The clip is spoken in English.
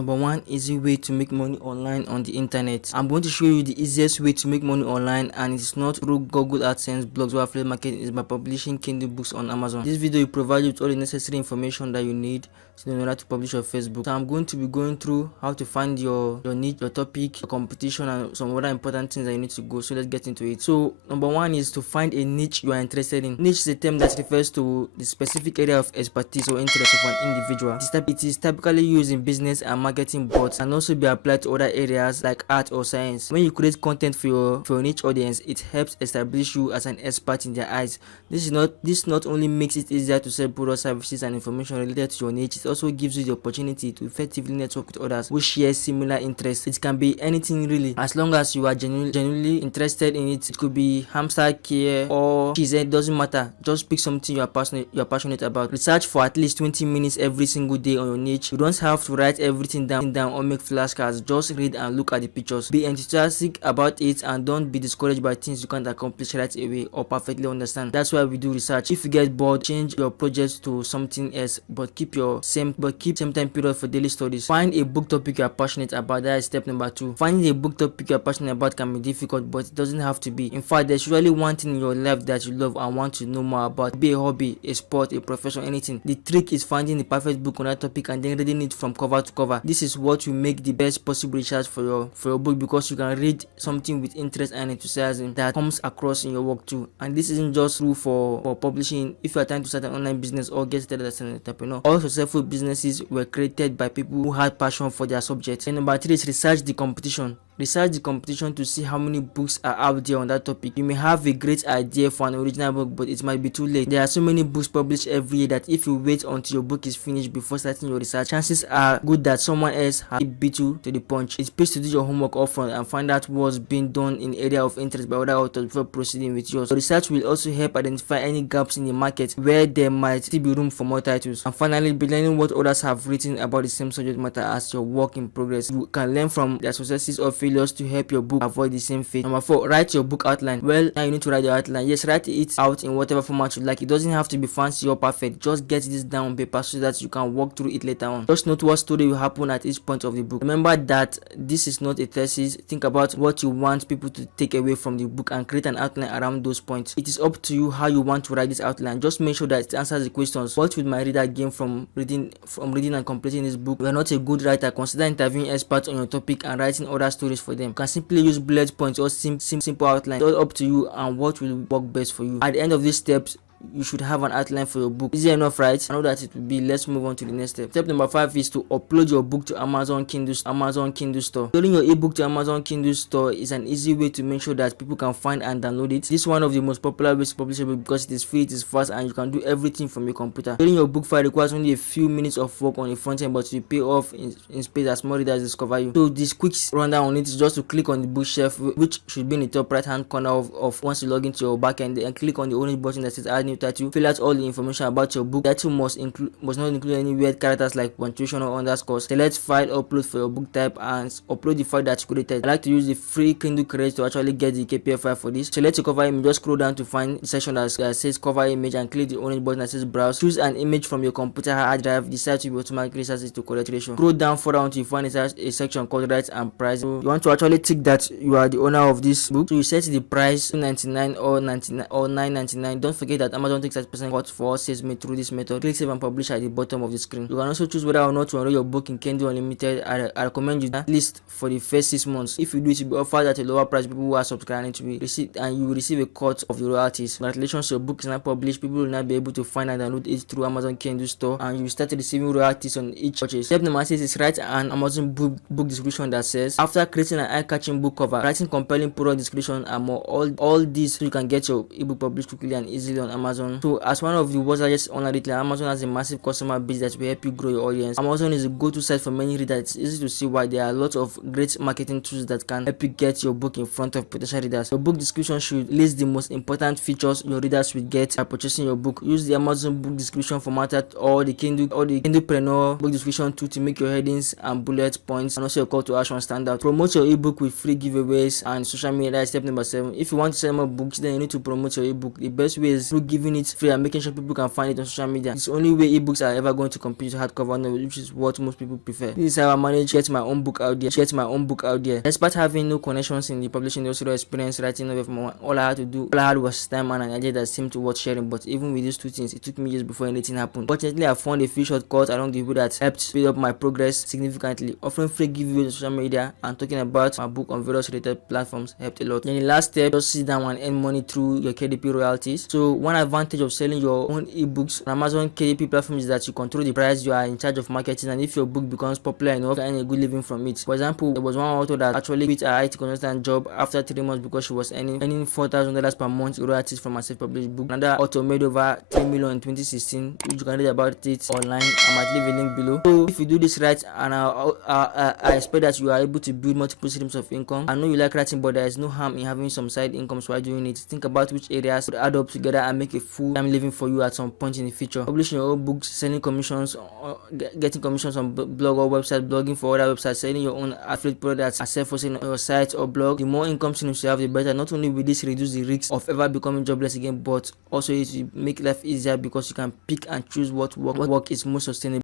Number one, easy way to make money online on the internet. I'm going to show you the easiest way to make money online, and it's not through Google AdSense, blogs, or affiliate marketing. Is by publishing Kindle books on Amazon. This video will provide you with all the necessary information that you need in order to publish your Facebook. So I'm going to be going through how to find your niche, your topic, your competition, and some other important things that you need to go. So let's get into it. So number one is to find a niche you are interested in. Niche is a term that refers to the specific area of expertise or interest of an individual. It is typically used in business and marketing, but can also be applied to other areas like art or science. When you create content for your niche audience, it helps establish you as an expert in their eyes. This not only makes it easier to sell products, services, and information related to your niche, it also gives you the opportunity to effectively network with others who share similar interests. It can be anything really, as long as you are genuinely interested in it. It could be hamster care or cheese, it doesn't matter. Just pick something you are passionate about. Research for at least 20 minutes every single day on your niche. You don't have to write everything down or make flashcards. Just read and look at the pictures. Be enthusiastic about it and don't be discouraged by things you can't accomplish right away or perfectly understand. That's why we do research. If you get bored, change your project to something else, but keep same time period for daily studies. Find a book topic you are passionate about. That is step number 2. Finding a book topic you are passionate about can be difficult, but it doesn't have to be. In fact, there's usually one thing in your life that you love and want to know more about. Be a hobby, a sport, a profession, anything. The trick is finding the perfect book on that topic and then reading it from cover to cover. This is what will make the best possible research for your book, because you can read something with interest and enthusiasm that comes across in your work too. And this isn't just true for publishing. If you are trying to start an online business or get started as an entrepreneur, all successful businesses were created by people who had passion for their subject. And number 3 is research the competition. Research the competition to see how many books are out there on that topic. You may have a great idea for an original book, but it might be too late. There are so many books published every year that if you wait until your book is finished before starting your research, chances are good that someone else has beat you to the punch. It pays to do your homework upfront and find out what's being done in area of interest by other authors before proceeding with yours. So research will also help identify any gaps in the market where there might still be room for more titles. And finally, be learning what others have written about the same subject matter as your work in progress. You can learn from their successes or failures to help your book avoid the same fate. Number 4, write your book outline. Well, now you need to write your outline. Yes, write it out in whatever format you like. It doesn't have to be fancy or perfect. Just get this down on paper so that you can walk through it later on. Just note what story will happen at each point of the book. Remember that this is not a thesis. Think about what you want people to take away from the book and create an outline around those points. It is up to you how you want to write this outline. Just make sure that it answers the questions. What would my reader gain from reading and completing this book? You are not a good writer. Consider interviewing experts on your topic and writing other stories for them. You can simply use bullet points or simple outlines. It's all up to you and what will work best for you. At the end of these steps, you should have an outline for your book. Easy enough, right? I know that it will be. Let's move on to the next step. Step number 5 is to upload your book to Amazon Kindle Store. Uploading your ebook to Amazon Kindle Store is an easy way to make sure that people can find and download it. This is one of the most popular ways to publish a book because it is free, it is fast, and you can do everything from your computer. Uploading your book file requires only a few minutes of work on the front end, but you pay off in space as more readers discover you. So this quick rundown on it is just to click on the bookshelf, which should be in the top right hand corner of once you log into your backend, and click on the orange button that says add new title. Fill out all the information about your book. Title must not include any weird characters like punctuation or underscores. Select file upload for your book type and upload the file that you created. I like to use the free Kindle Create to actually get the KPF file for this. Select your cover image. Just scroll down to find the section that says cover image and click the orange button that says browse. Choose an image from your computer hard drive. The site will automatically set it to correct ratio. Scroll down further until you find a section called rights and price. So you want to actually tick that you are the owner of this book. So you set the price $2.99 or $9.99. Don't forget that Amazon takes 30% for sales made through this method. Click save and publish at the bottom of the screen. You can also choose whether or not to enroll your book in Kindle Unlimited. I recommend you at least for the first 6 months. If you do, it will be offered at a lower price. People who are subscribing to be received, and you will receive a cut of the royalties. Congratulations, your book is now published. People will now be able to find and download it through Amazon Kindle Store, and you will start receiving royalties on each purchase. Step number 6 is write an Amazon book description that says, after creating an eye-catching book cover, writing compelling product description and more. All these so you can get your ebook published quickly and easily on Amazon. So as one of the world's largest online retailer, Amazon has a massive customer base that will help you grow your audience. Amazon is a go-to site for many readers. It's easy to see why. There are lots of great marketing tools that can help you get your book in front of potential readers. Your book description should list the most important features your readers will get by purchasing your book. Use the Amazon book description formatted or the Kindlepreneur book description tool to make your headings and bullet points and also your call to action stand out. Promote your ebook with free giveaways and social media. That is step number 7. If you want to sell more books, then you need to promote your ebook. The best way is through giving it free and making sure people can find it on social media. It's the only way ebooks are ever going to compete with hardcover novels, which is what most people prefer. This is how I manage to get my own book out there. Despite having no connections in the publishing industry or experience writing novel from all I had was time and an idea that seemed worth sharing. But even with these two things, it took me years before anything happened. Fortunately, I found a few shortcuts along the way that helped speed up my progress significantly. Offering free giveaways on social media and talking about my book on various related platforms helped a lot. Then the last step, just sit down and earn money through your KDP royalties. So one advantage of selling your own ebooks on Amazon KDP platform is that you control the price, you are in charge of marketing, and if your book becomes popular enough, you can earn a good living from it. For example, there was one author that actually quit her IT consultant job after 3 months because she was earning $4,000 per month royalties from her self-published book. Another author made over $3 million in 2016, which you can read about it online. I might leave a link below. So if you do this right, and I expect that you are able to build multiple streams of income. I know you like writing, but there is no harm in having some side incomes while doing it. Think about which areas would add up together and make a full-time living for you at some point in the future. Publishing your own books, selling commissions, getting commissions on blog or website, blogging for other websites, selling your own affiliate products, and self-hosting on your site or blog. The more income streams you have, the better. Not only will this reduce the risk of ever becoming jobless again, but also it will make life easier because you can pick and choose what work is most sustainable.